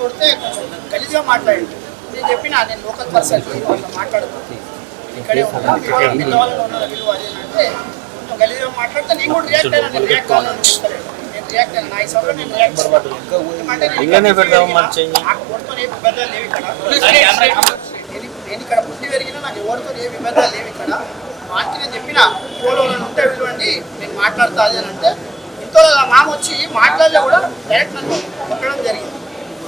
కొడితే గలీజ్గా మాట్లాడండి. నేను చెప్పినా నేను లోకల్ పర్సన్ మాట్లాడుతుంది ఇక్కడే పిల్లవాళ్ళు ఉన్న విలువ అదేంటంటే గలీజ్గా మాట్లాడితే నేను కూడా రియాక్ట్ అయినా. నేను రియాక్ట్ అవ్వాలని చెప్తాను. నేను రియాక్ట్ అయినా నా సభలో నేను రియాక్ట్ నాకు ఎవరితో ఏ విభేదాలు లేవు ఇక్కడ. నేను ఇక్కడ పుట్టి పెరిగినా నాకు ఎవరితో ఏ విభేదాలు లేవు ఇక్కడ. మాకి నేను చెప్పిన ఫోన్లో ఉంటే విలువండి నేను మాట్లాడుతా అది అని అంటే ఇంట్లో మామ వచ్చి మాట్లాడలే కూడా డైరెక్ట్ నన్ను కొట్టడం జరిగింది.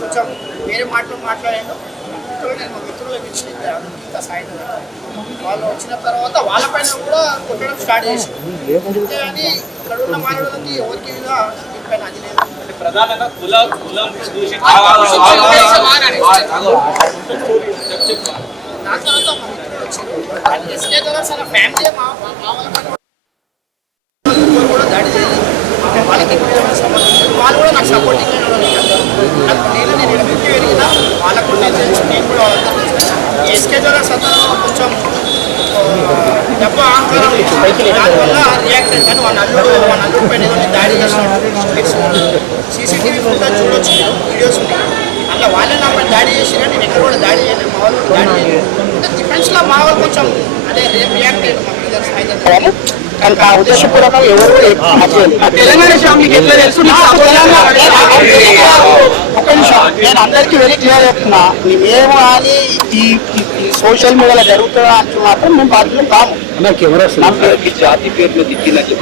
కొంచెం వేరే మాట్లాడాను. ఇంట్లో నేను మా మిత్రులకు ఇచ్చిన ఇంత సాయం వాళ్ళు వచ్చిన తర్వాత వాళ్ళపైన కూడా కొట్టడం స్టార్ట్ చేశాను. అంతేగాని ఇక్కడ ఉన్న మానవులకి ఎవరికి మీద దీనిపైన అది లేదు. ప్రధానంగా దాని తర్వాత మా మిత్రులు వచ్చారు. ఎస్కే కలర్స్ అన్న ఫ్యామిలీ మా వాళ్ళ కూడా దాడి చేయాలి. వాళ్ళకి సంబంధించి వాళ్ళు కూడా నాకు సపోర్టింగ్ నేను ఇక్కడ పుట్టి పెరిగినా వాళ్ళకు కూడా తెలుసు. నేను కూడా ఎస్కే కలర్స్ అతను కొంచెం డబ్బు అహంకారం దానివల్ల రియాక్ట్ అయ్యి కానీ వాళ్ళ అల్లుడు పైన ఏదో దాడి చేసినట్టు సీసీటీవీ ఫుటేజ్ చూడొచ్చు. వీడియోస్ ఉన్నాయి. అలా వాళ్ళే నా పైన దాడి చేసినా నేను ఎక్కడ కూడా దాడి చేయలేదు. మా వాళ్ళు దాడి చేయలేదు. అంటే డిఫెన్స్లో మా వాళ్ళు కొంచెం అదే రియాక్ట్ అయ్యారు. మా బ్రదర్స్ అయితే కనుక ఉద్దేశపూర్వకంగా ఎవరు తెలంగాణ ఫ్యామిలీకి ఎట్లా తెలుసు? ఒక నిమిషం, నేను అందరికీ వెరీ క్లియర్ చెప్తున్నా. మేము కానీ ఈ సోషల్ మీడియాలో జరుగుతుందా అంటే మాత్రం మేము బాధ్యత కాము. జాతి పేరులో తిట్టినట్లు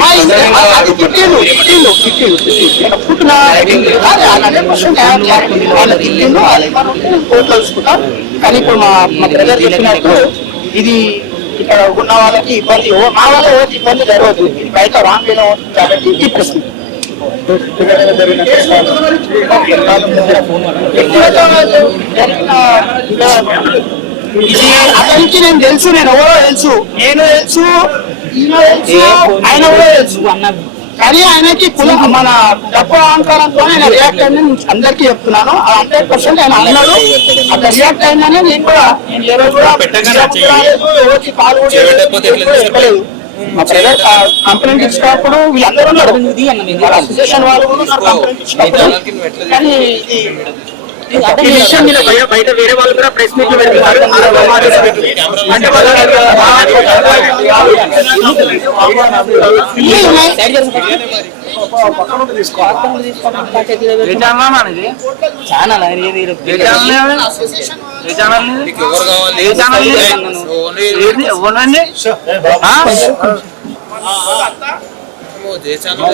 పుట్టిన వాళ్ళు తిట్టిండు కోర్టులో చూసుకుంటాం. కానీ ఇప్పుడు మా బ్రదర్ చెప్పినట్టు ఇది ఇక్కడ ఉన్న వాళ్ళకి ఇబ్బంది, మా వాళ్ళ ఎవరికి ఇబ్బంది జరగదు. ఇది బయట రాంగ్ వేలో ఉంటుంది కాబట్టి ఈ ప్రశ్న ఇది అతనికి నేను తెలుసు, నేను ఎవరో తెలుసు, నేను తెలుసు, ఈయన తెలుసు, ఆయన కూడా తెలుసు. కానీ ఆయనకి మన డబ్బు అహంకారంతో ఆయన రియాక్ట్ అయిందని అందరికీ చెప్తున్నాను. 100% ఆయన అన్నాడు. అట్లా రియాక్ట్ అయిందని నేను కూడా ఎవరికి పాల్గొనలేదు. మా బ్రదర్ కంప్లైంట్ ఇచ్చినప్పుడు వీళ్ళందరూ ఉన్నారు. అసోసియేషన్ వాళ్ళు కూడా కంప్లైంట్ ఇచ్చినప్పుడు కానీ ఈ విషయం మీద బయట వేరే వాళ్ళు కూడా ప్రెస్ మీట్లు పెడుతున్నారు.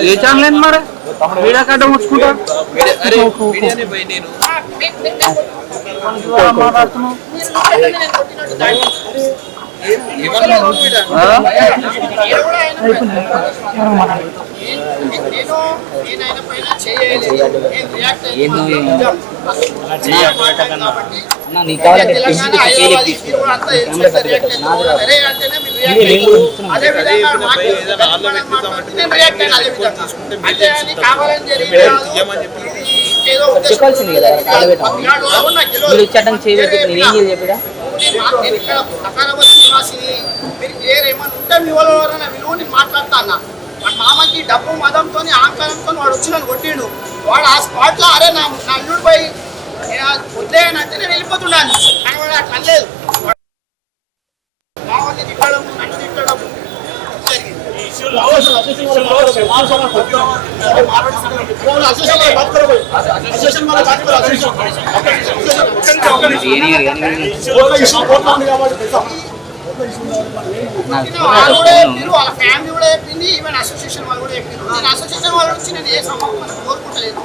ఏ ఛానల్ మరి వీడియో కట్ట ముచ్చుకుంటా చెప్పాల్సింది కదా మీరు ఇచ్చటం చేయబెట్టి నేనేం చెప్పిడా నేను ఇక్కడ ప్రకారవతి నివాసిని మీరు ఏమైనా ఉంటే మీ వాళ్ళు ఎవరైనా విలువని మాట్లాడతా అన్న. మా మామకి డబ్బు మదంతో అహంకారంతో వాడు వచ్చి నన్ను కొట్టిండు. వాడు ఆ స్పాట్లో అరే నా అల్లుడు పోయి వదిలేయనంటే నేను వెళ్ళిపోతున్నాను. కానీ వాడు అట్లా లేదు. మా వాళ్ళని తిట్టడం, నన్ను తిట్టడం జరిగింది. వాళ్ళ ఫ్యామిలీ కూడా చెప్పింది, ఈవెన్ అసోసియేషన్ వాళ్ళు కూడా చెప్పింది. నేను అసోసియేషన్ వాళ్ళ నుంచి నేను ఏ సమస్య కోరుకుంటలేదు.